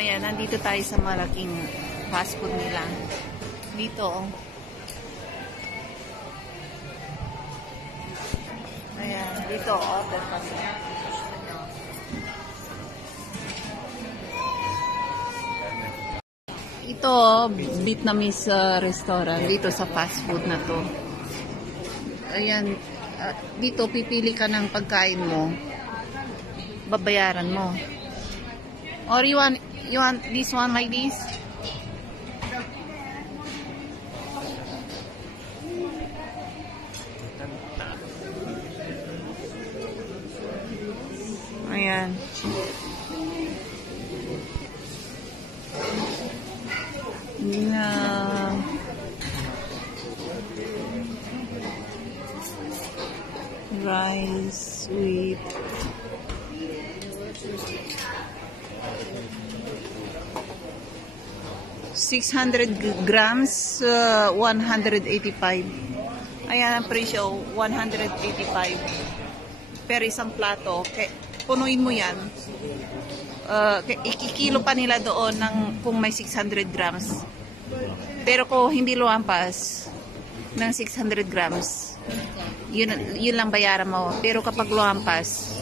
Ayan, nandito tayo sa malaking fast food nila. Dito, oh. Ayan, dito, order kami. Ito, Vietnamese restaurant dito sa fast food na to. Ayan, dito pipili ka ng pagkain mo. Babayaran mo. Or you want this one like this? Ayan. Rice with $600 grams, 185. Ayan ang presyo, 185 per isang plato. Punuin mo yan. Ikikilo pa nila doon ng kung may 600 grams. Pero kung hindi luampas ng 600 grams, yun lang bayaran mo. Pero kapag luampas,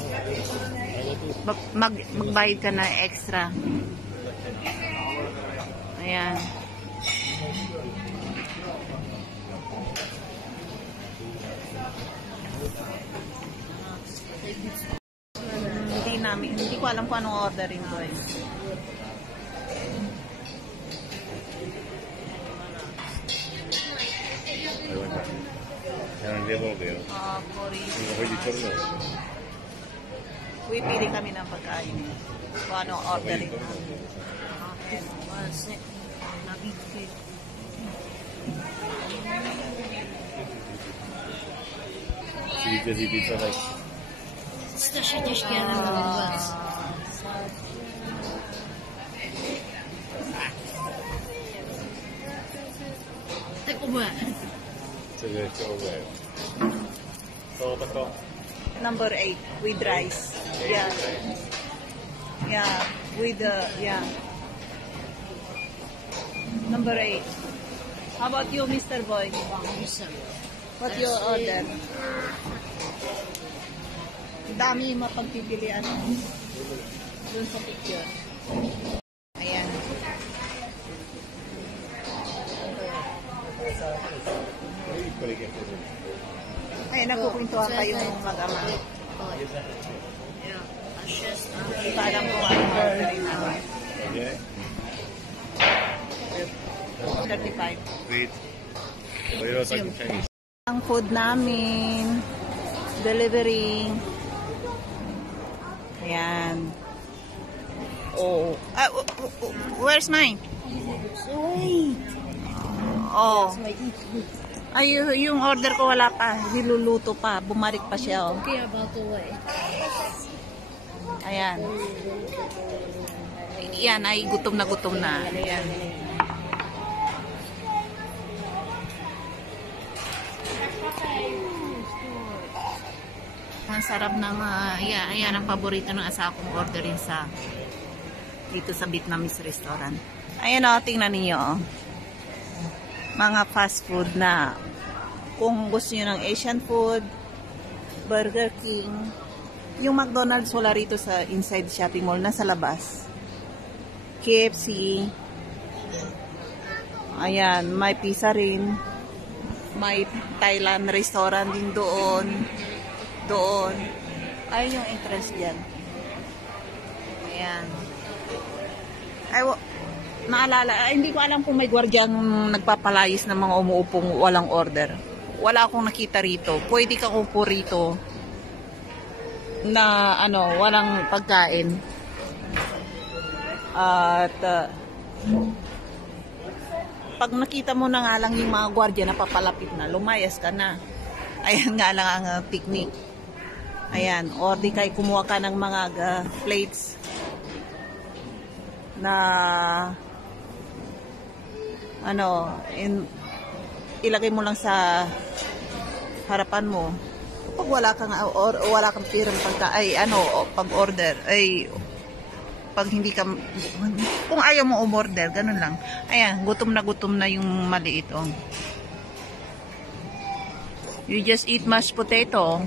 magbayad ka na extra. Ayan. Hindi ko alam kung anong ordering ko eh. Pili kami ng pagkain. Kung anong ordering. Number 8 with rice. Yeah. Yeah, with yeah. Number 8. How about you, Mr. Boy? What your order? Dami mapagpipilian dun sa picture. Ayan. Ay, nagkukwentuhan kayo ng mag-ama. Hindi pa alam kung ano ordering namin. 35. Wait. Ang food namin. Delivery. Ayan. Oh. Where's mine? Wait. Oh. Ay, yung order ko wala pa. Niluluto pa. Bumalik pa siya. Oh. Okay, about to wait. Ayan. Yan ay gutom na gutom na. Ayan. Ang sarap ng ayan ang paborito ng asawa kong orderin sa dito sa Vietnamese restaurant. Ayan o, tingnan niyo oh. Mga fast food na kung gusto niyo ng Asian food, Burger King, yung McDonald's wala rito sa inside shopping mall, nasa labas. KFC, ayan, may pizza rin, may Thailand restaurant din doon. Ayun yung entrance dyan. Ayan. Ay, naalala, hindi ko alam kung may gwardyang nagpapalayis ng mga umuupong walang order. Wala akong nakita rito. Pwede kang upo rito na walang pagkain. At pag nakita mo na nga lang yung mga gwardya na papalapit na, lumayas ka na. Ayan nga lang ang technique. Ayan, or di kay kumuha ka ng mga plates na ilagay mo lang sa harapan mo. Pag wala kang pirang pag-order, pag hindi ka, kung ayaw mo umorder, ganun lang. Ayan, gutom na yung maliit, oh. You just eat mashed potato.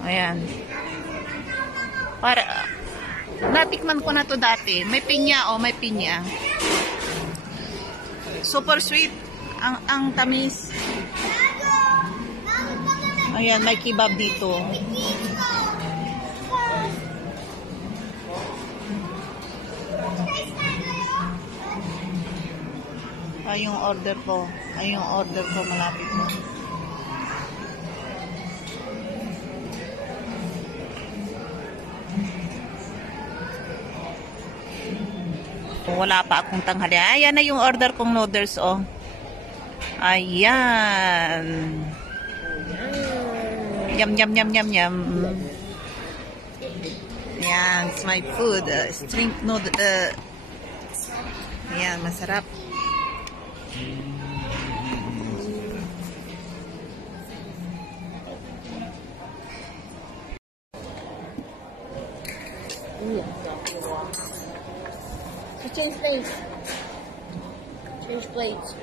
Ayan. Para, natikman ko na to dati. May pinya, oh, may pinya. Super sweet. Ang tamis. Ayan, may kebab dito. Ay, yung order ko. Ay, yung order ko, malapit mo. Wala pa akong tanghali. Ayan na yung order kong noodles, oh. Ayan. Yum, yum, yum, yum, yum. Ayan, it's my food. String noodle. Ayan, masarap. Change plates. Change plates.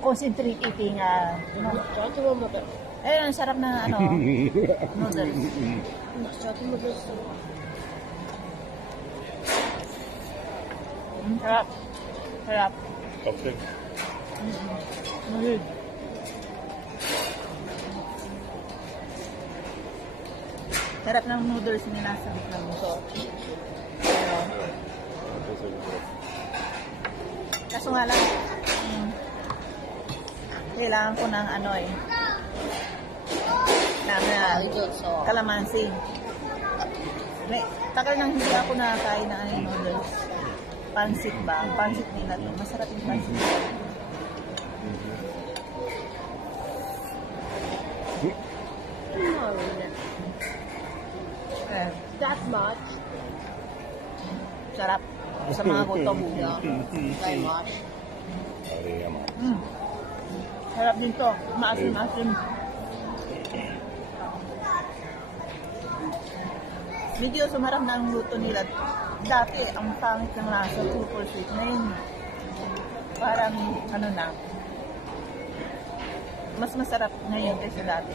Concentrate eating, Talk to my mother. ang sarap na, noodles. Talk to my mother. Sarap. Sarap. Okay. Sarap ng noodles nila sa Vietnam. So, kaso nga lang, kailangan ko ng kalamansi. May, tagal nang hindi ako nakakain ng noodles. Pansit ba? Pansit nila to. Masarap yung pansit nila. That much. Sarap. Sa mga gutom. Very much. Sarap din to. Maasim-asim. Medyo sumarap na ang luto nila. Dati, ang pangit ng lasa, super sweet. Ngayon, parang, na, mas masarap ngayon kaysa dati.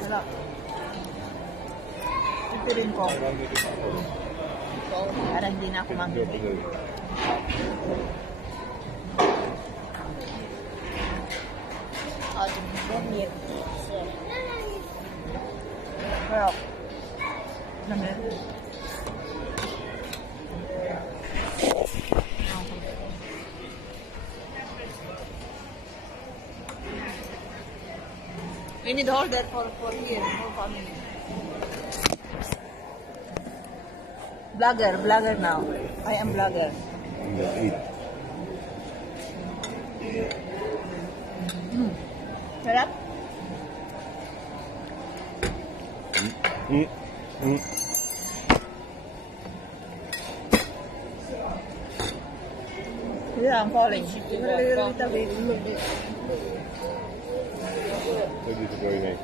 Sarap. Ito rin ko. Para hindi na ako mamili. Sarap. Lamig. We need to hold that for here, for family. Vlogger now. I am vlogger. Sarap? Yeah, I'm falling. Little bit. That is very nice.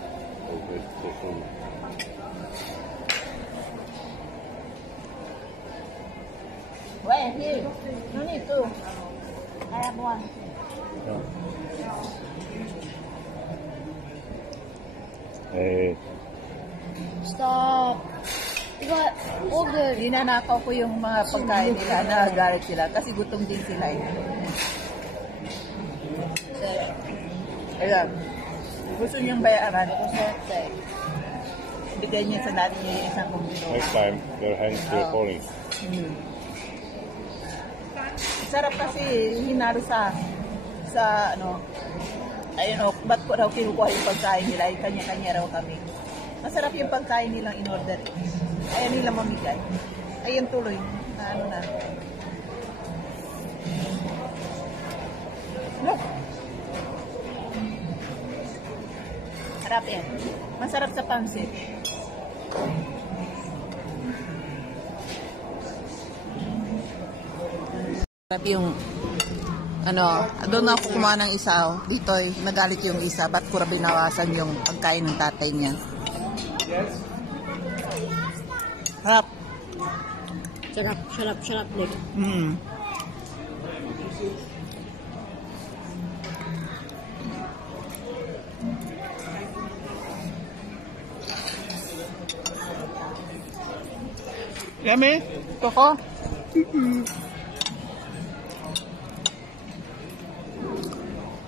Wait, here. No need to. I have one. Hey. Stop. You got order. Ninanakaw ko yung mga pagkain nila, nagagalit sila kasi gutom din sila. Ayan. Gusto niyang bayaran. Bigay niya sa natin yung isang kumbino. Next time, your hands will falling. Sarap kasi hinalo sa ayun ba't ko raw kinukuha yung pagkain nila, ay kanya-kanya raw kami. Masarap yung pagkain nilang in-order. Ayaw nila mamigay. Ayun tuloy, na. Look! Sarap yan. Masarap sa pansit. Sarap yung doon ako kumuha ng isa. Dito, nagalit yung isa. Ba't ko binawasan yung pagkain ng tatay niya? Yes. Sarap. Shut up, Nick. Mm. Yummy. Toko.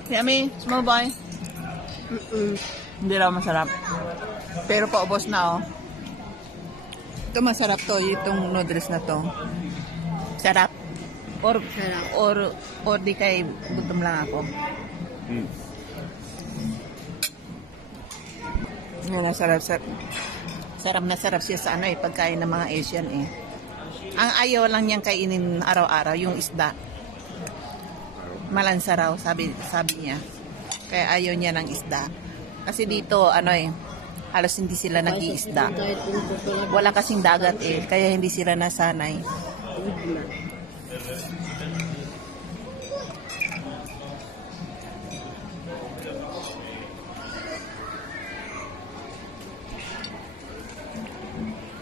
Yummy. Small boy. Hindi raw masarap. Pero paubos na oh. Ito masarap to. Itong noodles na to. Sarap. Or di kay gutom lang ako. Yan, sarap. Sarap na sarap siya sa ano pagkain ng mga Asian eh. Ang ayaw lang niyang kainin araw-araw, yung isda. Malansa raw, sabi niya. Kaya ayaw niya ng isda. Kasi dito, halos hindi sila nag-iisda. Wala kasing dagat eh, kaya hindi sila nasanay.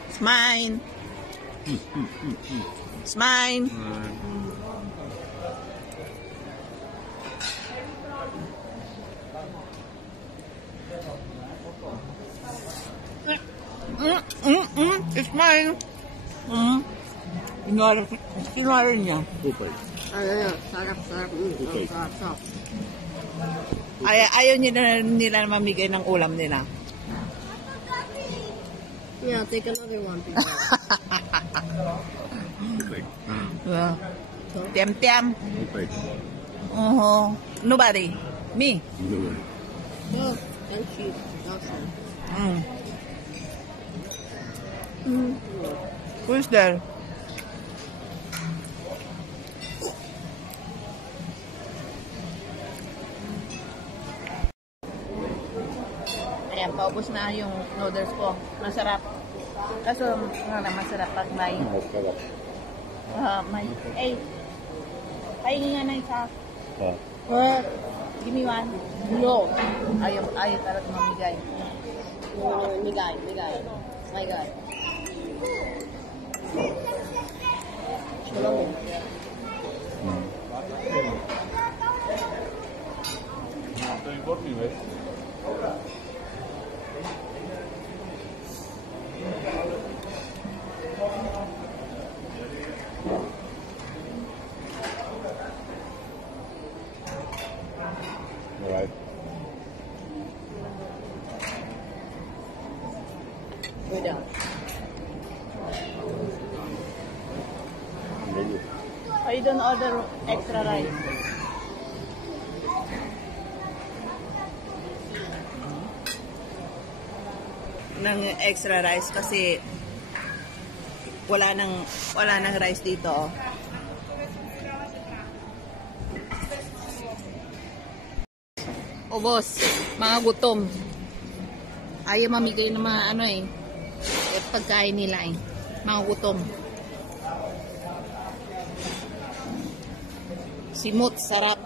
It's mine. It's mine. It's mine. Kinwari niya. Kupay. Sarap. Ayaw nila mamigay ng ulam nila. Yeah, take another one. Kupay. Tiam. Kupay. Nobody. Me. Oh, and cheese. Awesome. Who's there? Ayan, paubos na yung noodles ko. Masarap. Kaso, masarap pag may... pahingi nga na isa. Give me one. No. Ayaw talaga mamigay. Migay. My God. Shalom. Alright. Go down. I don't order extra rice. Ng extra rice kasi wala nang rice dito. Boss, mga gutom. Ayaw mamigay ng mga pagkain nila mga gutom. Simot, sarap.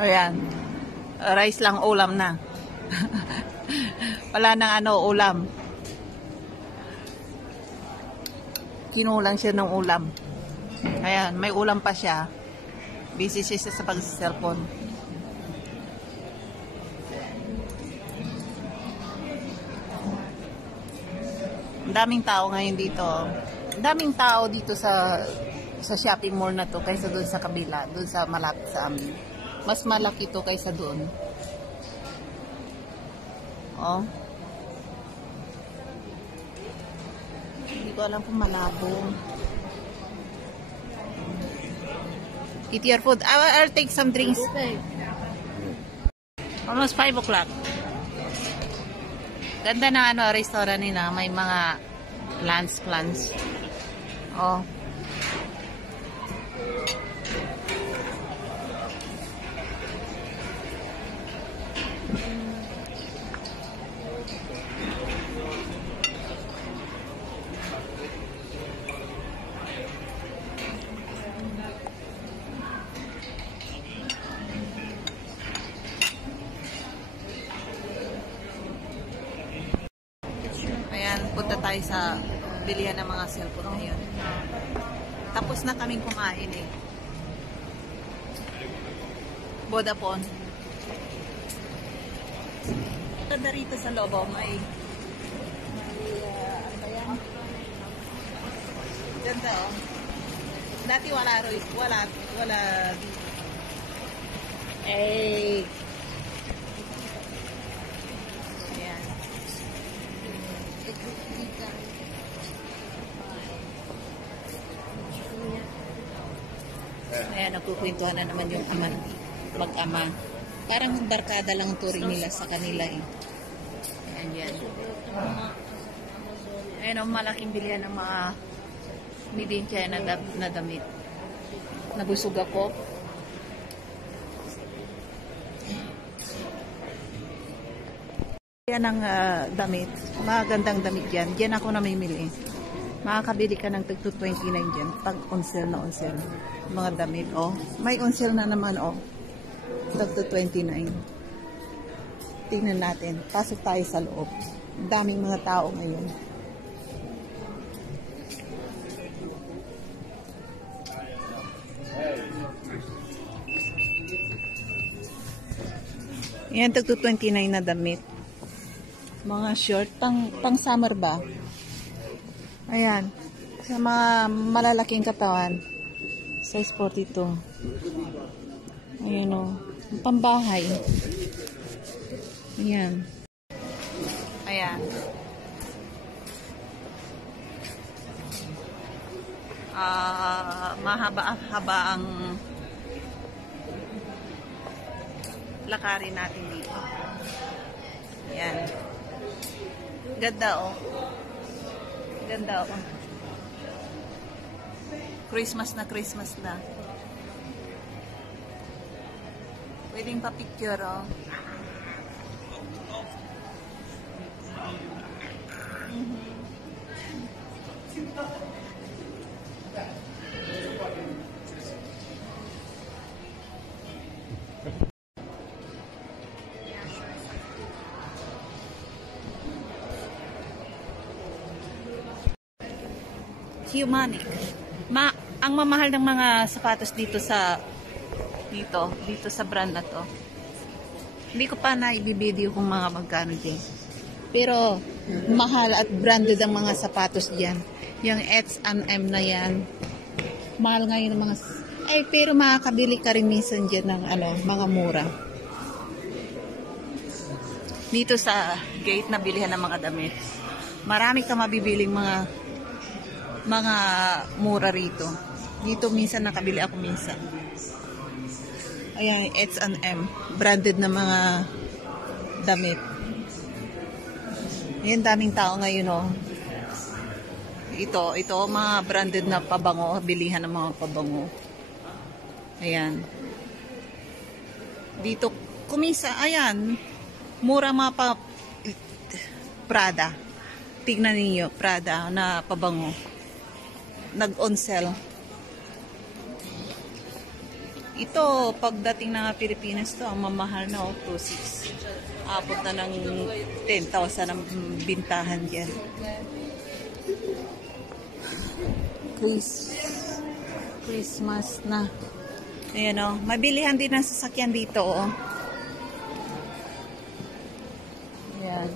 Ayan. Rice lang ulam na. Wala nang ulam. Kinulang siya ng ulam. Ayan, may ulam pa siya. Busy siya sa pag-cellphone. Ang daming tao ngayon dito. Ang daming tao dito sa shopping mall na to kaysa doon sa kabila, doon sa malapit sa amin. Mas malaki to kaysa doon. Oh. Hindi ko alam kung malabo. Eat your food. I'll take some drinks. Okay. Almost 5 o'clock. Ganda ng restaurant nila. May mga lunch plans. Oh. Punta tayo sa bilihan ng mga cellphone ngayon. Tapos na kaming kumain eh. Vodafone. Ganda rito sa loob, may ano ba yan? Ganda oh. Dati wala eh. Ayan. Ayan, nagkukwentuhan na naman yung mag-ama. Parang barkada lang ang turing nila sa kanila eh. Ayan yan. Ayan ang malaking bilihan ng mga midincha na damit. Nabusog ako. Yan ang damit. Magandang damit yan. Diyan ako namimili. Makakabili ka ng tagto 29 dyan. Pag onsel na onsel. Mga damit. Oh. May onsel na naman. Oh. Tagto 29. Tingnan natin. Pasok tayo sa loob. Daming mga tao ngayon. Yan, tagto 29 na damit. Mga short, pang summer ba? Ayan. Sa mga malalaking katawan. Size 42. Ayan o. Pambahay. Ayan. Ayan. Mahaba-haba ang lakarin natin dito. Ayan. Ganda oh. Ganda oh. Christmas na Christmas na. Pwedeng pa-picture oh. Humanic. Ang mamahal ng mga sapatos dito sa brand na to. Hindi ko pa na i-video kung mga magkano din. Pero mahal at branded ang mga sapatos diyan. Yung H&M na yan. Mahal ngayon ng mga pero makakabili ka rin minsan diyan ng mga mura. Dito sa gate na bilihan ng mga damit. Marami ka mabibiling mga mura rito. Dito minsan nakabili ako minsan. Ayan, H&M. Branded na mga damit. Ayan, daming tao ngayon oh. Ito mga branded na pabango. Bilihan ng mga pabango. Ayan. Dito, kumisa, ayan. Mura mga Prada. Tignan niyo, Prada na pabango. Nag-on sale. Ito, pagdating ng Pilipinas to, ang mamahal na 2.6. Abot na ng 10,000 ang bintahan dyan. Christmas na. Ayan o, mabilihan din ang sasakyan dito o. Ayan.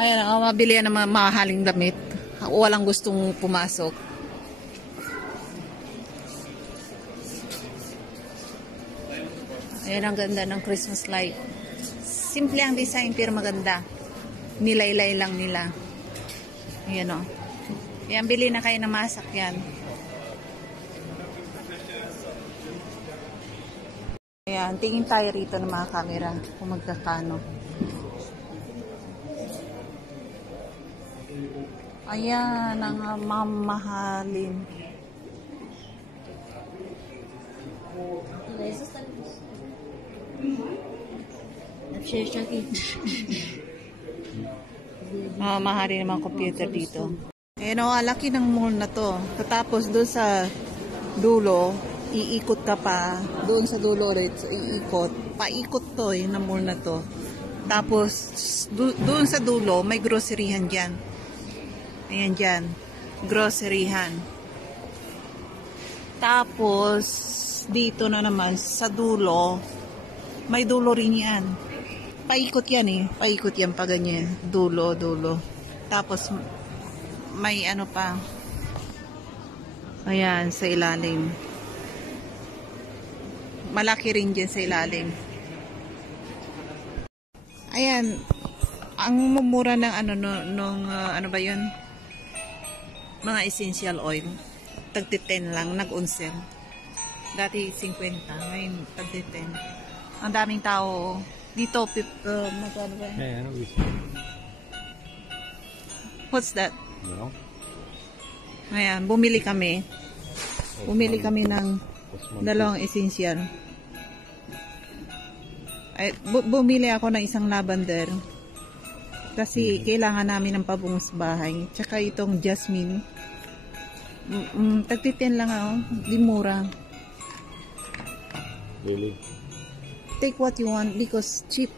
Ayan o, mabilihan ng mga mahaling damit. Walang gustong pumasok. Ayan ang ganda ng Christmas light. Simple ang design pero maganda. Nilaylay lang nila. Ayan o. Ayan, bili na kayo ng masakyan. Ayan, tingin tayo rito ng mga camera kung magkakano. Ayan, ang mamahalin. Mamahalin ng mga computer dito. Ayan o, laki ng mall na to. Tapos doon sa dulo, iikot ka pa. Doon sa dulo ulit, iikot. Paikot to na mall na to. Tapos, doon sa dulo, may groceryhan dyan. Ayan dyan. Groceryhan. Tapos, dito na naman, sa dulo, may dulo rin yan. Paikot yan eh. Paikot yan pa ganyan. Dulo, dulo. Tapos, may ano pa. Ayan, sa ilalim. Malaki rin dyan sa ilalim. Ayan, ang mumura ng ano, ano ba yun? Mga essential oil. Tagti-10 lang, nag-on-sale. Dati 50, ngayon tagti-10. Ang daming tao. Dito, magkano ba? Yeah, I know this. What's that? No? Ayan, bumili kami. Bumili kami ng dalawang essential. Ay, bumili ako ng isang lavender. Kasi kailangan namin ng pabungos bahay. Tsaka itong jasmine. Tagtitin lang ako. Di mura. Really? Take what you want because cheap.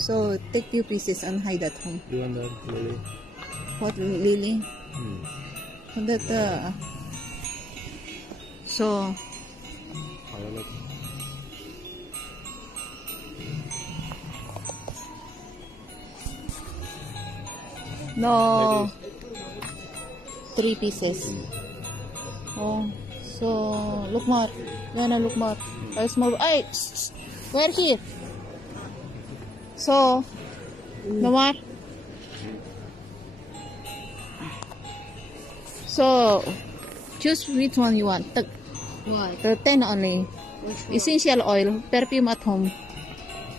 So, take few pieces and hide at home. You want that, Lily? What, Lily? That, so, I don't know. no, 3 pieces. Oh, so, look more. Yana, look more. There's more. Ay, where here? So, no more. So, choose which one you want. Why? The 10 only. Which one? Essential oil, perfume at home.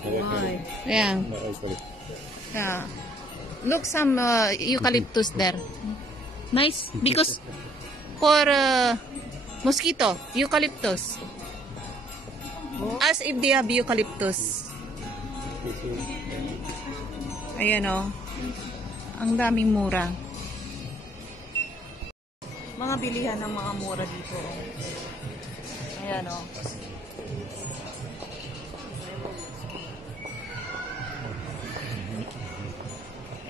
Why? Yeah. No, okay. Yeah. Look some eucalyptus there. Nice because for mosquito, eucalyptus. As if they have eucalyptus. Ayan o. Ang daming mura. Mga bilihan ng mga mura dito. Ayan o.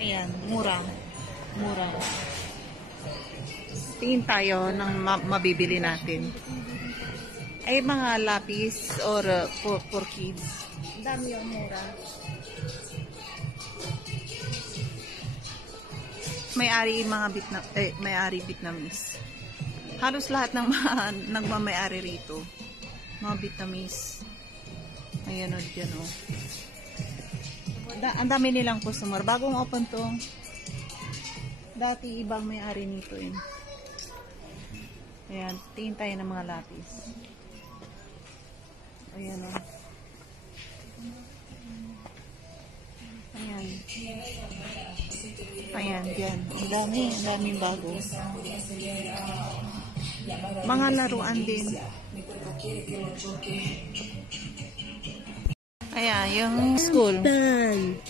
Ayan, mura. Mura. Tingin tayo ng mabibili natin. Ay, mga lapis or for kids. Ang dami yung mura. May-ari mga may-ari Vietnamese. Halos lahat ng nagmamay-ari rito. Mga Vietnamese. Ayan o, dyan o. Ang dami nilang customer. Bagong open to. Dati ibang may-ari nito eh. Ayan, tingin tayo ng mga lapis. Ayan o. Ayan. Ayan, dyan. Ang daming bago. Mga laruan din. Ayan, yung school. Pen.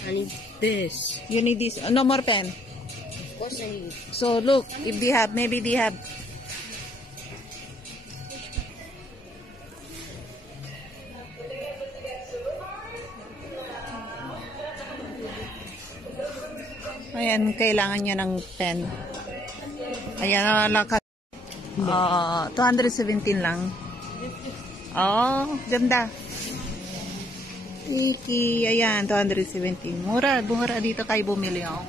I need this. You need this. No more pen. Of course I need. So look, if they have, maybe they have. Ayan, kailangan niya ng pen. Ayan, lakas. 217 lang. Oh, ganda. Iki, ayan, 217. Mura dito kayo bumili, oh.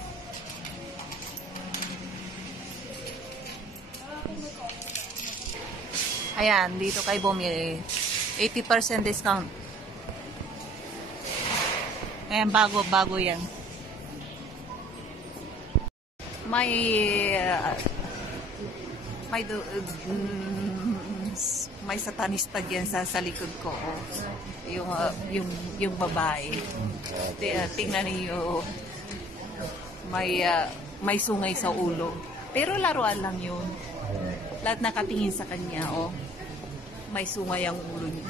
Ayan, dito kayo bumili. 80% discount. Ayan, bago yan. May satanista diyan sa likod ko, oh. Yung babae. Tingnan niyo, may sungay sa ulo. Pero laruan lang yun. Lahat nakatingin sa kanya, oh. May sungay ang ulo niya.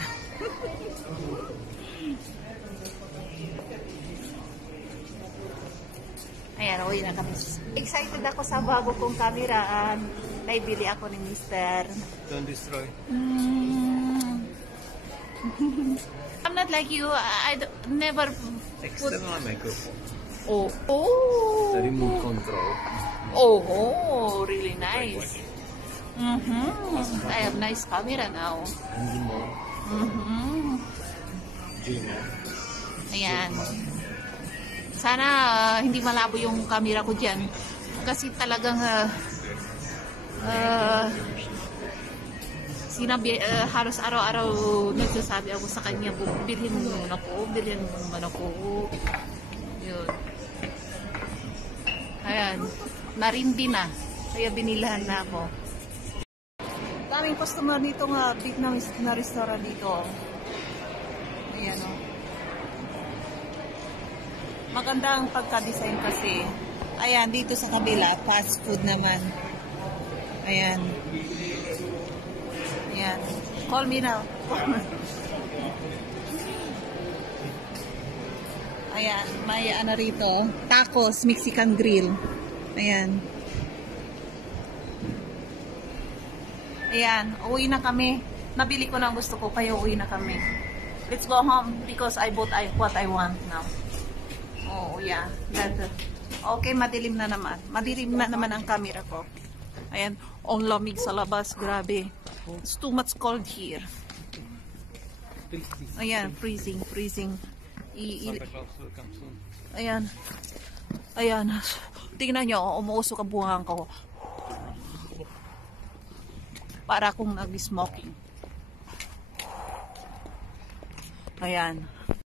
Ayan, uwi na kami. Excited ako sa bago kong kameraan. Naibili ako ni Mr. Don't destroy. I'm not like you. Never put... External microphone. Oh, oh. The remote control. Oh, really nice. I have nice camera now. Hindi mo. Gmail. Ayan. Sana hindi malabo yung camera ko dyan. Kasi talagang sinabi, halos araw-araw nagsasabi ako sa kanya, bilhin mo naman ako. Yun. Ayan. Narindi na. Kaya binilahan na ako. Daming customer dito nga, Vietnamese na restaurant dito. Ayan o. Maganda ang pagka-design kasi. Ayan, dito sa kabila, fast food naman. Ayan. Ayan. Call me now. Ayan, may ano rito. Tacos, Mexican grill. Ayan. Ayan, uwi na kami. Nabili ko na ang gusto ko, kaya uwi na kami. Let's go home because I bought what I want now. Oh, yeah. Okay, madilim na naman. Madilim na naman ang camera ko. Ayan, ang lamig sa labas. Grabe. It's too much cold here. Ayan, freezing. Ayan. Ayan. Tingnan nyo, umuusok ang buhang ko. Para akong nag-smoking. Ayan.